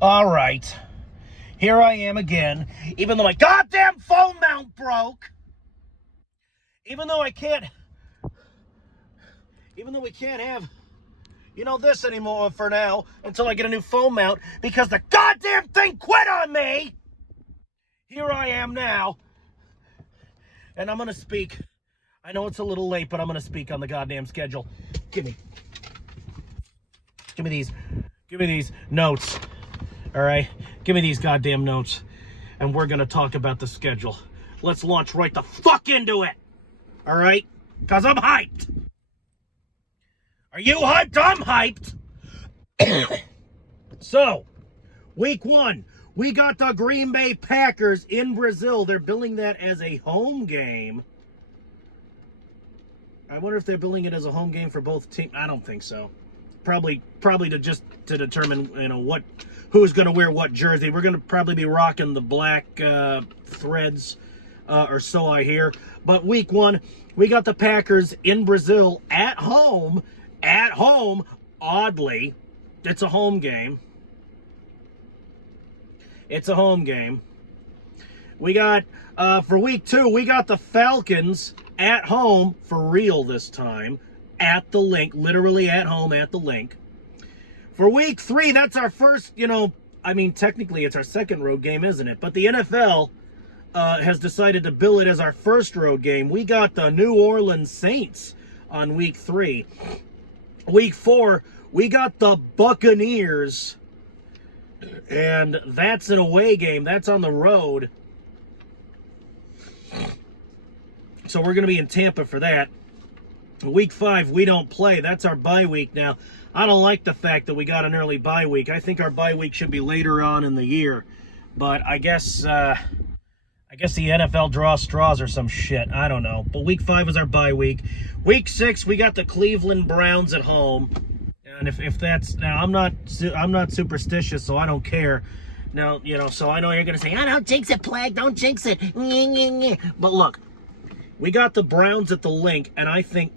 All right. Here I am again. Even though my goddamn phone mount broke. Even though we can't have, this anymore for now until I get a new phone mount because the goddamn thing quit on me. Here I am now. And I'm going to speak. I know it's a little late, but I'm going to speak on the goddamn schedule. Give me these notes. All right? Give me these goddamn notes. And we're going to talk about the schedule. Let's launch right the fuck into it. All right? Because I'm hyped. Are you hyped? I'm hyped. So, week 1, we got the Green Bay Packers in Brazil. They're billing that as a home game. I wonder if they're billing it as a home game for both teams. I don't think so. Probably to determine, who's going to wear what jersey. We're going to probably be rocking the black threads, or so I hear. But week 1, we got the Packers in Brazil at home. At home, oddly, it's a home game. It's a home game. We got, for week 2, we got the Falcons at home, for real this time, at the Link, literally at home at the Link. For week 3, that's our first, technically it's our second road game, isn't it? But the NFL has decided to bill it as our first road game. We got the New Orleans Saints on week 3. Week 4, we got the Buccaneers, and that's an away game. That's on the road. So we're going to be in Tampa for that. Week 5, we don't play. That's our bye week now. I don't like the fact that we got an early bye week. I think our bye week should be later on in the year. But I guess the NFL draws straws or some shit. I don't know. But week 5 is our bye week. Week 6, we got the Cleveland Browns at home. And if that's, now I'm not superstitious, so I don't care. Now, so I know you're going to say, "Oh, don't jinx it, Plague, don't jinx it." But look, we got the Browns at the Link, and I think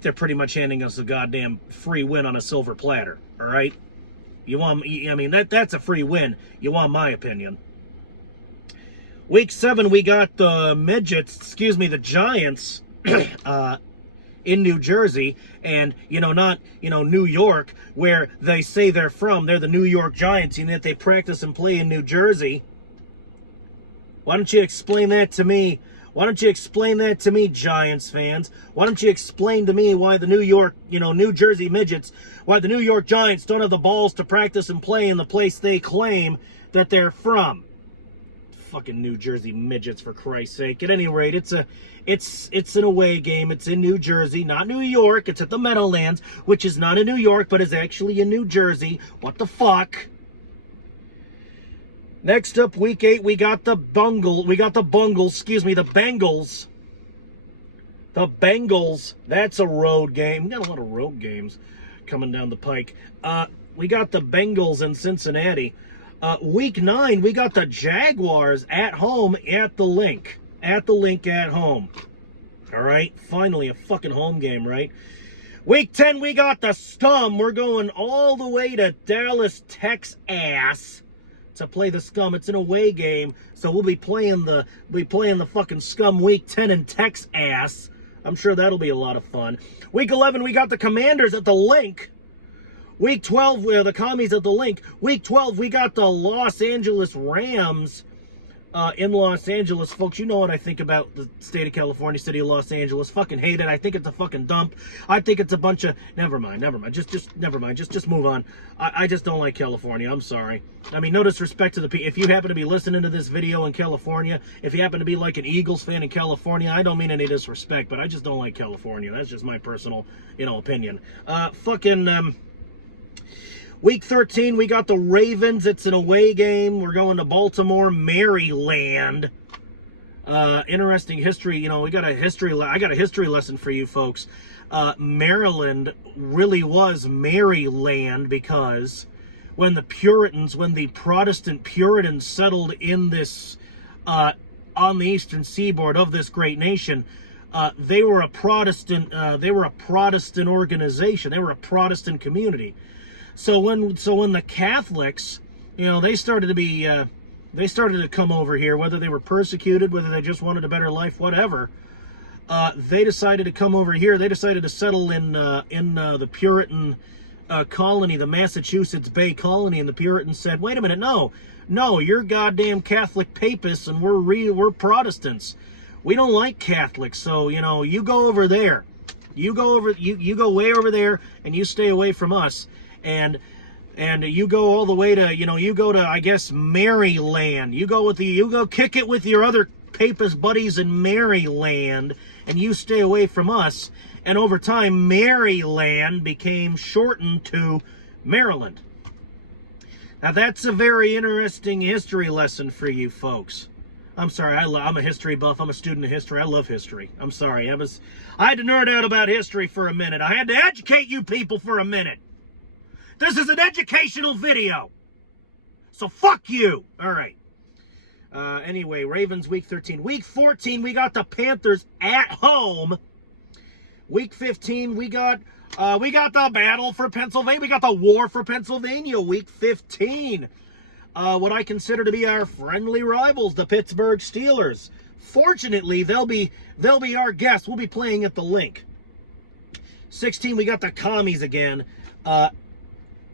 they're pretty much handing us a goddamn free win on a silver platter, all right? That's a free win. You want my opinion. Week 7, we got the the Giants in New Jersey, and, not, New York, where they say they're from. They're the New York Giants, and that they practice and play in New Jersey. Why don't you explain that to me? Why don't you explain that to me, Giants fans? Why don't you explain to me why the New Jersey Midgets, why the New York Giants don't have the balls to practice and play in the place they claim that they're from? Fucking New Jersey Midgets, for Christ's sake. At any rate, it's an away game. It's in New Jersey, not New York. It's at the Meadowlands, which is not in New York, but is actually in New Jersey. What the fuck? Next up, week 8, we got the Bengals. The Bengals, that's a road game. We got a lot of road games coming down the pike. We got the Bengals in Cincinnati. Week 9, we got the Jaguars at home at the Link. At the Link at home. All right? Finally, a fucking home game, right? Week 10, we got the Scum. We're going all the way to Dallas, Texas to play the Scum. It's an away game, so we'll be playing the fucking Scum week 10 in Texas. I'm sure that'll be a lot of fun. Week 11, we got the Commanders at the Link. Week 12, the Commies at the Link. Week 12, we got the Los Angeles Rams in Los Angeles. Folks, you know what I think about the state of California, city of Los Angeles. Fucking hate it. I think it's a fucking dump. I think it's a bunch of... Never mind. Just never mind. Just move on. I just don't like California. I'm sorry. No disrespect to the people. If you happen to be listening to this video in California, if you happen to be like an Eagles fan in California, I don't mean any disrespect, but I just don't like California. That's just my personal, opinion. Week 13, we got the Ravens. It's an away game. We're going to Baltimore, Maryland. Interesting history. I got a history lesson for you folks. Maryland really was Maryland because when the Protestant Puritans settled in this, on the eastern seaboard of this great nation, they were a Protestant organization. They were a Protestant community. So when the Catholics You know, they started to come over here, whether they were persecuted, whether they just wanted a better life, whatever. They decided to come over here. They decided to settle in the Puritan colony, the Massachusetts Bay Colony, and the Puritans said, "Wait a minute, no, you're goddamn Catholic papists, and we're Protestants. We don't like Catholics, so you know, you go over there, you go way over there, and you stay away from us, and you go all the way to, you go to, I guess, Maryland. You go kick it with your other papist buddies in Maryland, and you stay away from us." And over time, Maryland became shortened to Maryland. Now, that's a very interesting history lesson for you folks. I'm sorry, I'm a history buff. I'm a student of history. I love history. I'm sorry. I had to nerd out about history for a minute. I had to educate you people for a minute. This is an educational video. So fuck you. All right. Anyway, Ravens week 13. Week 14, we got the Panthers at home. Week 15, we got the battle for Pennsylvania. We got the war for Pennsylvania. Week 15, what I consider to be our friendly rivals, the Pittsburgh Steelers. Fortunately, they'll be our guests. We'll be playing at the Link. 16, we got the Commies again.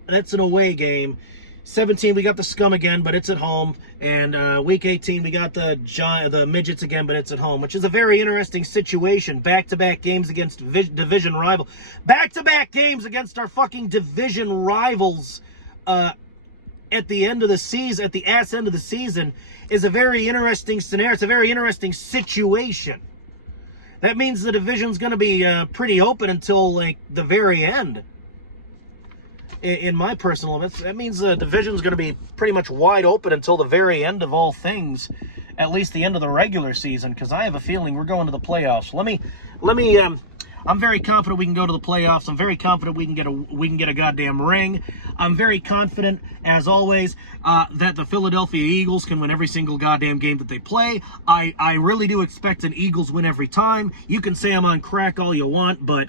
That's an away game. 17, we got the Scum again, but it's at home. And week 18, we got the Midgets again, but it's at home, which is a very interesting situation. Back-to-back games against division rival. Back-to-back games against our fucking division rivals at the end of the season, at the ass end of the season, is a very interesting scenario. It's a very interesting situation. That means the division's going to be pretty open until, like, the very end. In my personal, that means the division's going to be pretty much wide open until the very end of all things, at least the end of the regular season, because I have a feeling we're going to the playoffs. I'm very confident we can go to the playoffs. I'm very confident we can get a goddamn ring. I'm very confident, as always, that the Philadelphia Eagles can win every single goddamn game that they play. I really do expect an Eagles win every time. You can say I'm on crack all you want, but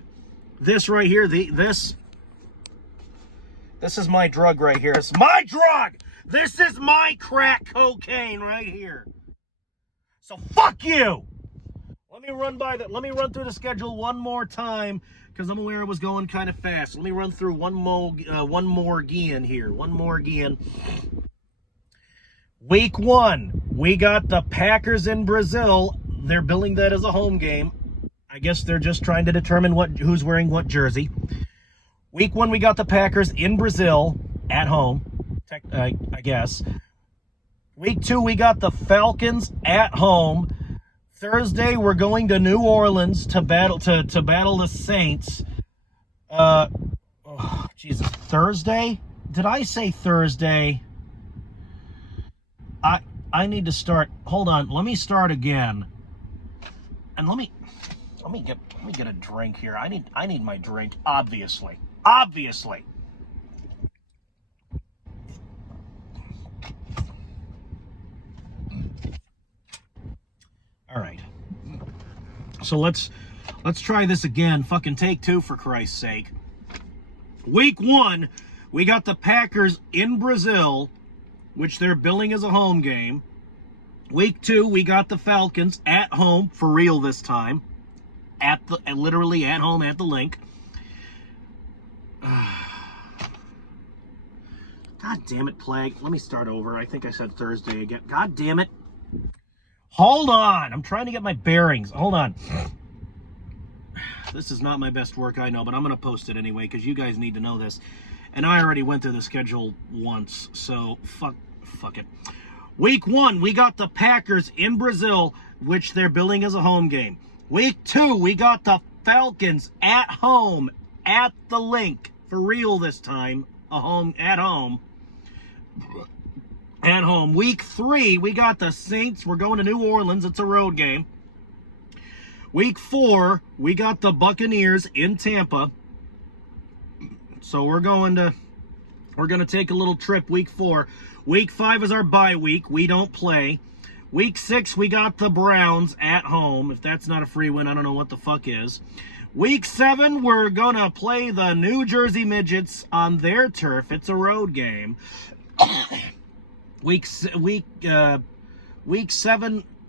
this right here, this is my drug right here. It's my drug! This is my crack cocaine right here. So fuck you! Let me run through the schedule one more time, because I'm aware it was going kind of fast. Let me run through one more again here. One more again. Week 1, we got the Packers in Brazil. They're billing that as a home game. I guess they're just trying to determine who's wearing what jersey. Week 1, we got the Packers in Brazil at home, I guess. Week 2, we got the Falcons at home. Thursday, we're going to New Orleans to battle the Saints. Jesus, Thursday? Did I say Thursday? I need to start. Hold on, let me start again. And let me get a drink here. I need my drink, obviously. Obviously. All right. So let's try this again. Fucking take 2 for Christ's sake. Week 1, we got the Packers in Brazil, which they're billing as a home game. Week 2, we got the Falcons at home, for real this time. Literally at home at the Link. God damn it, Plague. Let me start over. I think I said Thursday again. God damn it. Hold on. I'm trying to get my bearings. Hold on. This is not my best work, I know, but I'm going to post it anyway because you guys need to know this. And I already went through the schedule once, so fuck it. Week 1, we got the Packers in Brazil, which they're billing as a home game. Week 2, we got the Falcons at home at the Link. For real this time. At home. Week 3, we got the Saints. We're going to New Orleans. It's a road game. Week 4, we got the Buccaneers in Tampa. So we're going to take a little trip week 4. Week 5 is our bye week. We don't play. Week 6, we got the Browns at home. If that's not a free win, I don't know what the fuck is. Week 7, we're going to play the New Jersey Midgets on their turf. It's a road game. Week 7,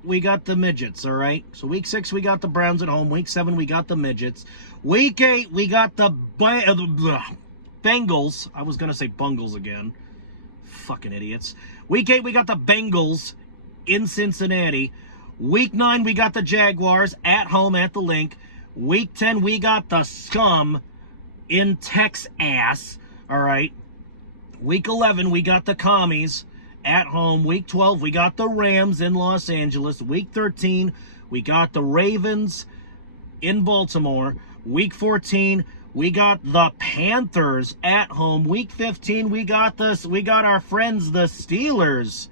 we got the midgets, all right? So week 6, we got the Browns at home. Week 7, we got the midgets. Week 8, we got the Bengals. I was going to say Bungles again. Fucking idiots. Week 8, we got the Bengals in Cincinnati. Week 9, we got the Jaguars at home at the Link. Week 10, we got the Scum in Texas, all right? Week 11, we got the Commies at home. Week 12, we got the Rams in Los Angeles. Week 13, we got the Ravens in Baltimore. Week 14, we got the Panthers at home. Week 15, we got our friends the Steelers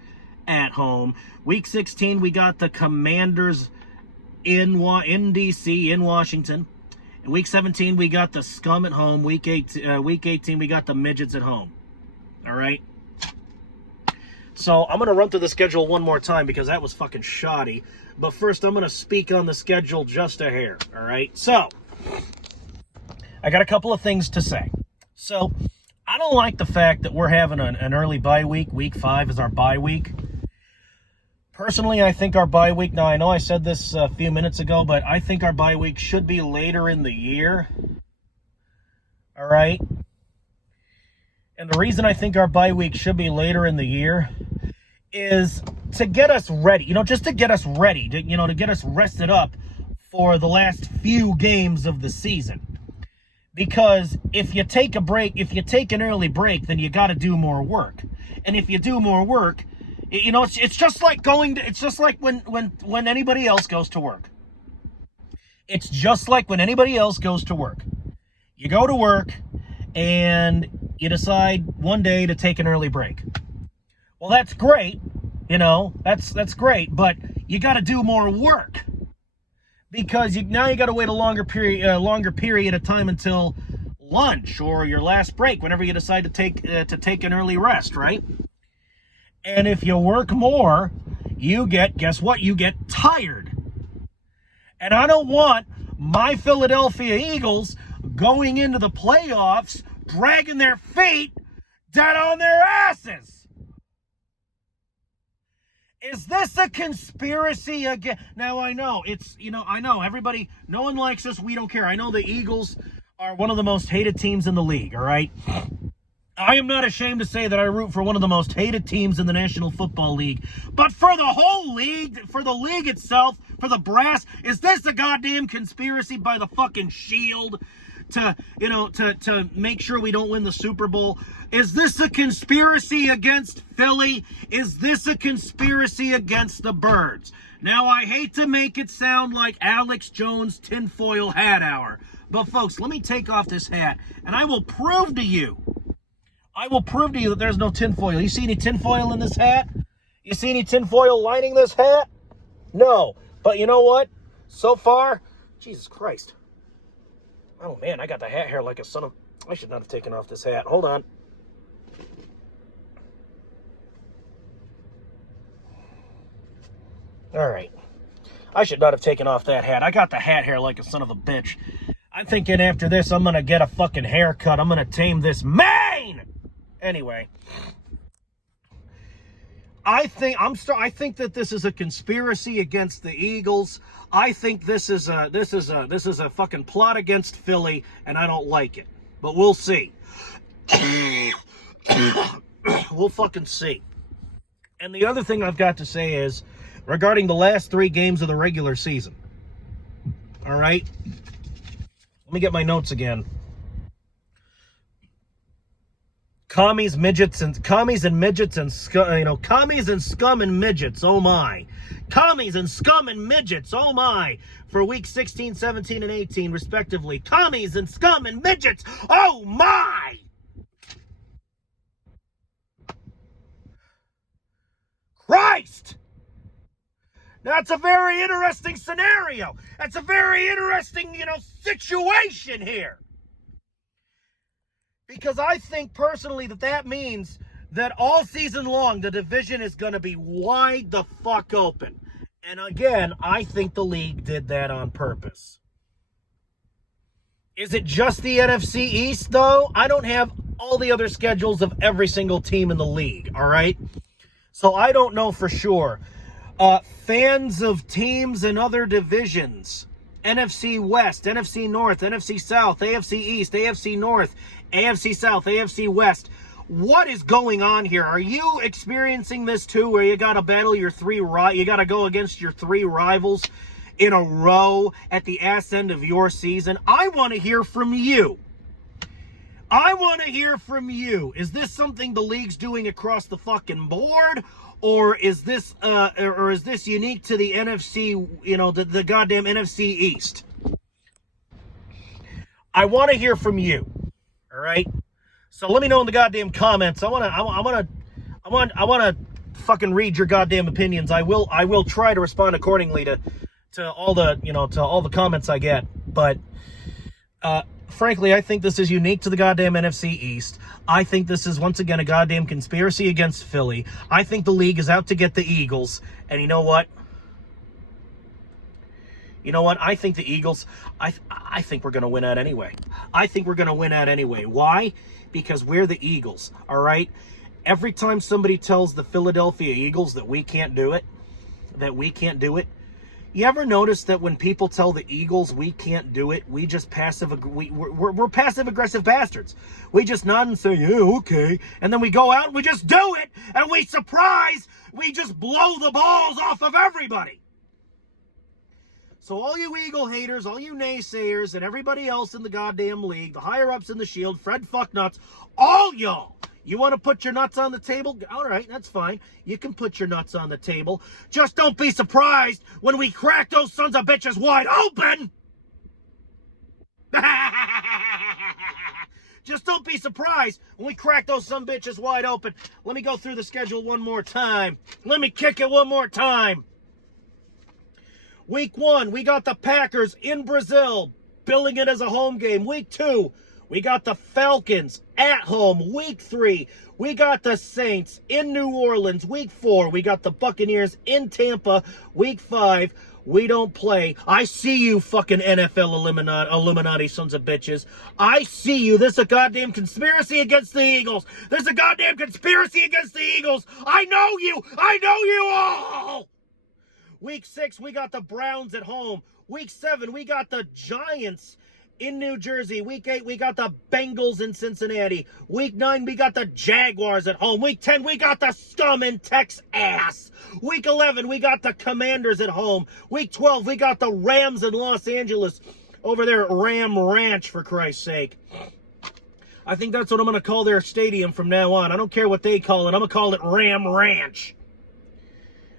at home. Week 16, we got the Commanders in DC, in Washington. And week 17, we got the Scum at home. Week 18, we got the Midgets at home. All right? So I'm going to run through the schedule one more time because that was fucking shoddy. But first, I'm going to speak on the schedule just a hair. All right? So, I got a couple of things to say. So, I don't like the fact that we're having an early bye week. Week 5 is our bye week. Personally, I think our bye week, now I know I said this a few minutes ago, but I think our bye week should be later in the year. All right? And the reason I think our bye week should be later in the year is to get us ready, just to get us ready, to get us rested up for the last few games of the season. Because if you take a break, if you take an early break, then you got to do more work. And if you do more work, it's just like it's just like when anybody else goes to work. It's just like when anybody else goes to work. You go to work and you decide one day to take an early break. Well, that's great. That's great, but you got to do more work because now you got to wait a longer period of time until lunch or your last break, whenever you decide to take an early rest, right? And if you work more, guess what? You get tired. And I don't want my Philadelphia Eagles going into the playoffs dragging their feet dead on their asses. Is this a conspiracy again? Now, I know I know everybody, no one likes us. We don't care. I know the Eagles are one of the most hated teams in the league, all right? I am not ashamed to say that I root for one of the most hated teams in the National Football League. But for the whole league, for the league itself, for the brass, is this a goddamn conspiracy by the fucking Shield to make sure we don't win the Super Bowl? Is this a conspiracy against Philly? Is this a conspiracy against the Birds? Now, I hate to make it sound like Alex Jones tinfoil hat hour, but folks, let me take off this hat, and I will prove to you that there's no tinfoil. You see any tinfoil in this hat? You see any tinfoil lining this hat? No. But you know what? So far, Jesus Christ. Oh, man, I got the hat hair like a son of... I should not have taken off this hat. Hold on. All right. I should not have taken off that hat. I got the hat hair like a son of a bitch. I'm thinking after this, I'm going to get a fucking haircut. I'm going to tame this mane! Anyway, I think that this is a conspiracy against the Eagles. I think this is a fucking plot against Philly, and I don't like it. But we'll see. We'll fucking see. And the other thing I've got to say is regarding the last 3 games of the regular season. All right? Let me get my notes again. Commies and midgets, and scum and midgets, oh my. Commies and scum and midgets, oh my. For week 16, 17, and 18, respectively. Commies and scum and midgets, oh my. Christ! That's a very interesting scenario. That's a very interesting, situation here. Because I think personally that means that all season long the division is going to be wide the fuck open. And again, I think the league did that on purpose. Is it just the NFC East, though? I don't have all the other schedules of every single team in the league, all right? So I don't know for sure. Fans of teams in other divisions, NFC West, NFC North, NFC South, AFC East, AFC North, AFC South, AFC West. What is going on here? Are you experiencing this too, where you got to battle your you got to go against your three rivals in a row at the ass end of your season? I want to hear from you. I want to hear from you. Is this something the league's doing across the fucking board? Or is this unique to the NFC, the goddamn NFC East? I want to hear from you. All right? So let me know in the goddamn comments. I want to fucking read your goddamn opinions. I will try to respond accordingly to all the comments I get. But frankly, I think this is unique to the goddamn NFC East. I think this is, once again, a goddamn conspiracy against Philly. I think the league is out to get the Eagles. And you know what? I think the Eagles, I think we're going to win out anyway. I think we're going to win out anyway. Why? Because we're the Eagles, all right? Every time somebody tells the Philadelphia Eagles that we can't do it, you ever notice that when people tell the Eagles we can't do it, we just we're passive-aggressive bastards. We just nod and say, yeah, okay. And then we go out and we just do it, and we just blow the balls off of everybody. So all you Eagle haters, all you naysayers, and everybody else in the goddamn league, the higher-ups in the Shield, Fred Fucknuts, all y'all, you want to put your nuts on the table? All right, that's fine. You can put your nuts on the table. Just don't be surprised when we crack those sons of bitches wide open. Just don't be surprised when we crack those son bitches wide open. Let me go through the schedule one more time. Let me kick it one more time. Week 1, we got the Packers in Brazil, billing it as a home game. Week 2, we got the Falcons at home. Week 3, we got the Saints in New Orleans. Week 4, we got the Buccaneers in Tampa. Week 5, we don't play. I see you fucking NFL Illuminati sons of bitches. I see you. This is a goddamn conspiracy against the Eagles. There's a goddamn conspiracy against the Eagles. I know you. I know you all. Week 6, we got the Browns at home. Week 7, we got the Giants in New Jersey. Week 8, we got the Bengals in Cincinnati. Week 9, we got the Jaguars at home. Week 10, we got the scum in Texas. Week 11, we got the Commanders at home. Week 12, we got the Rams in Los Angeles over there at Ram Ranch, for Christ's sake. I think that's what I'm going to call their stadium from now on. I don't care what they call it. I'm going to call it Ram Ranch.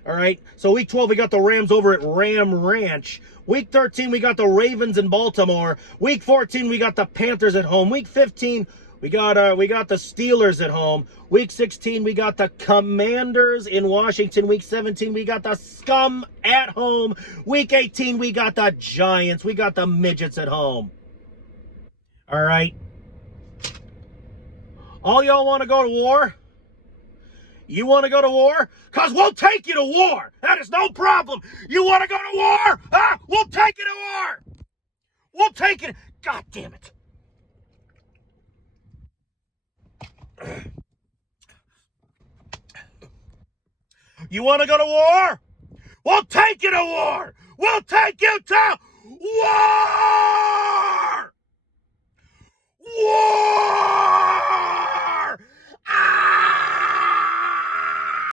All right, so week 12, we got the Rams over at Ram Ranch. Week 13, we got the Ravens in Baltimore. Week 14, we got the Panthers at home. Week 15, we got the Steelers at home. Week 16, we got the Commanders in Washington. Week 17, we got the scum at home. Week 18, we got the Giants. We got the midgets at home. All right. All y'all want to go to war? You want to go to war? Because we'll take you to war. That is no problem. You want to go to war? Huh? We'll take you to war. We'll take it. God damn it. You want to go to war? We'll take you to war. We'll take you to war.